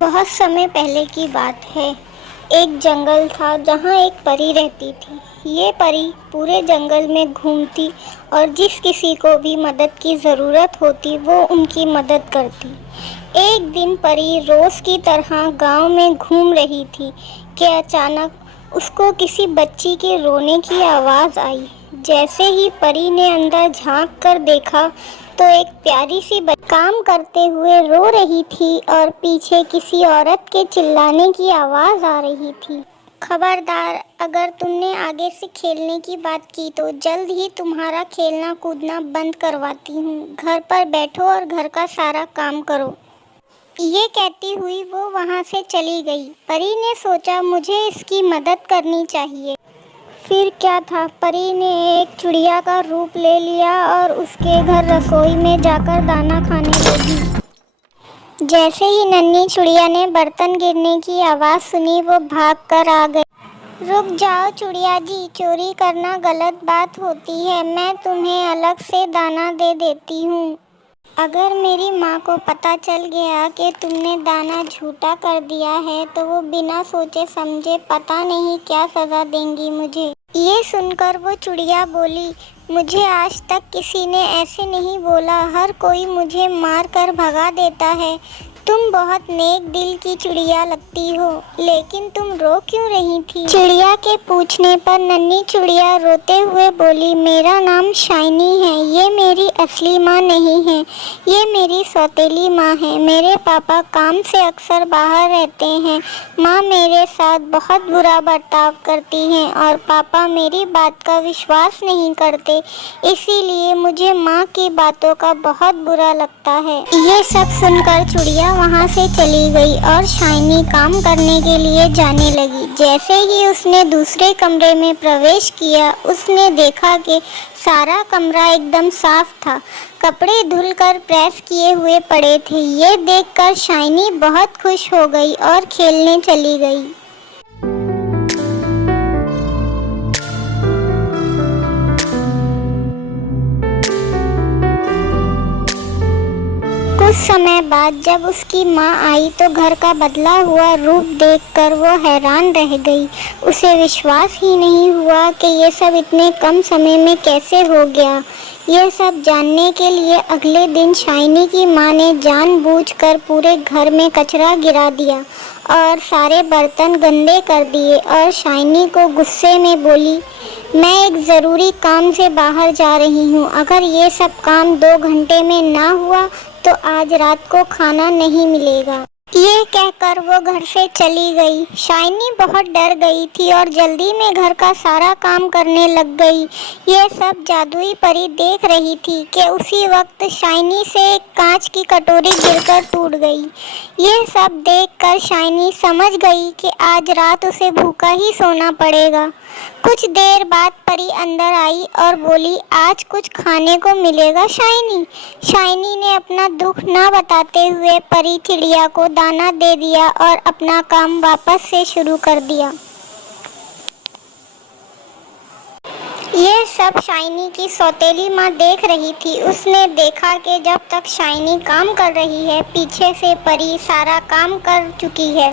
बहुत समय पहले की बात है। एक जंगल था जहाँ एक परी रहती थी। ये परी पूरे जंगल में घूमती और जिस किसी को भी मदद की ज़रूरत होती वो उनकी मदद करती। एक दिन परी रोज़ की तरह गांव में घूम रही थी कि अचानक उसको किसी बच्ची के रोने की आवाज़ आई। जैसे ही परी ने अंदर झांक कर देखा तो एक प्यारी सी काम करते हुए रो रही थी और पीछे किसी औरत के चिल्लाने की आवाज़ आ रही थी। खबरदार, अगर तुमने आगे से खेलने की बात की तो जल्द ही तुम्हारा खेलना कूदना बंद करवाती हूँ। घर पर बैठो और घर का सारा काम करो। ये कहती हुई वो वहाँ से चली गई। परी ने सोचा मुझे इसकी मदद करनी चाहिए। फिर क्या था, परी ने एक चिड़िया का रूप ले लिया और उसके घर रसोई में जाकर दाना खाने लगी। जैसे ही नन्ही चिड़िया ने बर्तन गिरने की आवाज़ सुनी वो भाग कर आ गई। रुक जाओ चिड़िया जी, चोरी करना गलत बात होती है। मैं तुम्हें अलग से दाना दे देती हूँ। अगर मेरी माँ को पता चल गया कि तुमने दाना झूठा कर दिया है तो वो बिना सोचे समझे पता नहीं क्या सज़ा देंगी मुझे। ये सुनकर वो चिड़िया बोली, मुझे आज तक किसी ने ऐसे नहीं बोला। हर कोई मुझे मार कर भगा देता है। तुम बहुत नेक दिल की चिड़िया लगती हो, लेकिन तुम रो क्यों रही थी? चिड़िया के पूछने पर नन्ही चिड़िया रोते हुए बोली, मेरा नाम शाइनी है। ये मेरी असली माँ नहीं है, ये मेरी सौतेली माँ है। मेरे पापा काम से अक्सर बाहर रहते हैं। माँ मेरे साथ बहुत बुरा बर्ताव करती हैं और पापा मेरी बात का विश्वास नहीं करते, इसीलिए मुझे माँ की बातों का बहुत बुरा लगता है। ये सब सुनकर चिड़िया वहाँ से चली गई और शाइनी काम करने के लिए जाने लगी। जैसे ही उसने दूसरे कमरे में प्रवेश किया उसने देखा कि सारा कमरा एकदम साफ था। कपड़े धुलकर प्रेस किए हुए पड़े थे। ये देखकर शाइनी बहुत खुश हो गई और खेलने चली गई। कुछ समय बाद जब उसकी माँ आई तो घर का बदला हुआ रूप देखकर वो हैरान रह गई। उसे विश्वास ही नहीं हुआ कि ये सब इतने कम समय में कैसे हो गया। यह सब जानने के लिए अगले दिन शाइनी की माँ ने जानबूझकर पूरे घर में कचरा गिरा दिया और सारे बर्तन गंदे कर दिए और शाइनी को गुस्से में बोली, मैं एक ज़रूरी काम से बाहर जा रही हूँ। अगर ये सब काम 2 घंटे में ना हुआ तो आज रात को खाना नहीं मिलेगा। ये कहकर वो घर से चली गई। शाइनी बहुत डर गई थी और जल्दी में घर का सारा काम करने लग गई। ये सब जादुई परी देख रही थी कि उसी वक्त शाइनी से एक कांच की कटोरी गिरकर टूट गई। ये सब देखकर शाइनी समझ गई कि आज रात उसे भूखा ही सोना पड़ेगा। कुछ देर बाद परी अंदर आई और बोली, आज कुछ खाने को मिलेगा शाइनी। शाइनी ने अपना दुख ना बताते हुए परी चिड़िया को दाना दे दिया और अपना काम वापस से शुरू कर दिया। ये सब शाइनी की सौतेली माँ देख रही थी। उसने देखा कि जब तक शाइनी काम कर रही है पीछे से परी सारा काम कर चुकी है।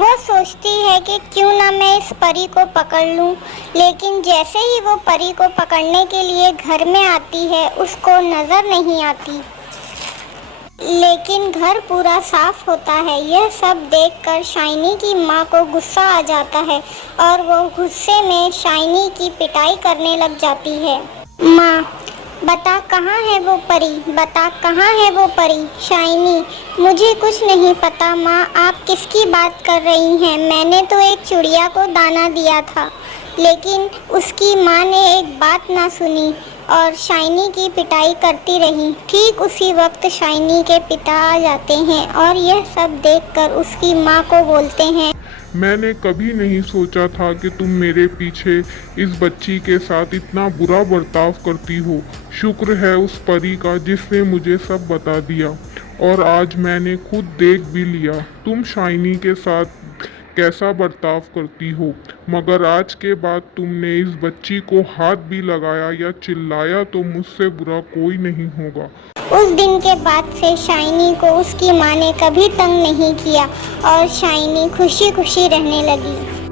वो सोचती है कि क्यों ना मैं इस परी को पकड़ लूं, लेकिन जैसे ही वो परी को पकड़ने के लिए घर में आती है उसको नज़र नहीं आती। लेकिन घर पूरा साफ होता है। यह सब देखकर शाइनी की माँ को गुस्सा आ जाता है और वो गुस्से में शाइनी की पिटाई करने लग जाती है। माँ, बता कहाँ है वो परी, बता कहाँ है वो परी। शाइनी, मुझे कुछ नहीं पता माँ, आप किसकी बात कर रही हैं। मैंने तो एक चिड़िया को दाना दिया था, लेकिन उसकी माँ ने एक बात ना सुनी और शाइनी की पिटाई करती रही। ठीक उसी वक्त शाइनी के पिता आ जाते हैं और यह सब देखकर उसकी माँ को बोलते हैं, मैंने कभी नहीं सोचा था कि तुम मेरे पीछे इस बच्ची के साथ इतना बुरा बर्ताव करती हो। शुक्र है उस परी का जिसने मुझे सब बता दिया और आज मैंने खुद देख भी लिया तुम शाइनी के साथ कैसा बर्ताव करती हो। मगर आज के बाद तुमने इस बच्ची को हाथ भी लगाया या चिल्लाया तो मुझसे बुरा कोई नहीं होगा। उस दिन के बाद से शाइनी को उसकी माँ ने कभी तंग नहीं किया और शाइनी खुशी खुशी रहने लगी।